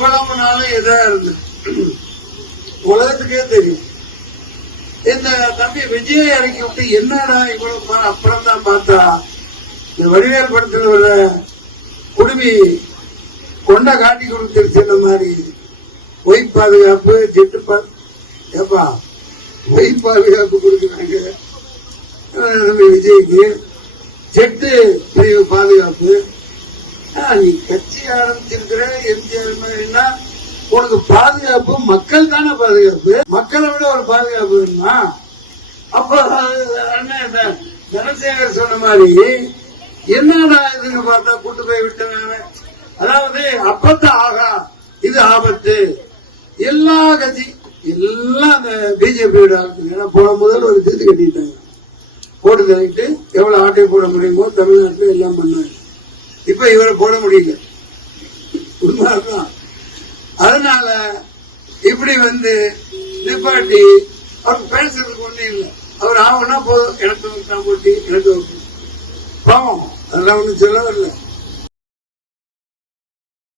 இவ்வளவு நாளும் எதா இருந்து உலகத்துக்கே தெரியும். இந்த தம்பி விஜய் இறக்கி விட்டு என்னடா இவ்வளவு அப்புறம் தான் பார்த்தா இந்த வடிவேல் படத்துல உள்ள குடுமி கொண்ட காட்டி கொடுத்துருச்சு மாதிரி ஒய் பாதுகாப்பு ஜெட்டு ஏப்பா ஒய் பாதுகாப்பு கொடுக்குறாங்க விஜய்க்கு, ஜெட்டு பிரிவு பாதுகாப்பு. நீ கட்சி ஆரம்பிச்சிருக்கிற எம்ஜிஆர் மாதிரினா உனக்கு பாதுகாப்பு மக்கள் தானே பாதுகாப்பு, மக்களை விட ஒரு பாதுகாப்பு வேணுமா? அப்ப தனசேகர் சொன்ன மாதிரி என்னடா இதுன்னு பார்த்தா கூட்டு போய் விட்டவன். அதாவது அப்பத்தான் ஆகா இது ஆபத்து. எல்லா கட்சி எல்லாம் அந்த பிஜேபியோட ஆளுங்க போன முதல் ஒரு தீர்த்து கட்டிட்டாங்க. போட்டு தள்ளிட்டு எவ்வளவு ஆட்டை போட முடியுமோ தமிழ்நாட்டில் எல்லாம் பண்ணாங்க. இப்ப இவரை போட முடியல. உண்மைதான். அதனால இப்படி நிப்பாட்டி அவருக்கு பேசுறதுக்கு ஒண்ணு இல்லை. அவர் ஆகுனா போதும் எனக்கு போட்டி எனக்கு பாவம் அதெல்லாம் ஒண்ணும் சொல்ல வரல.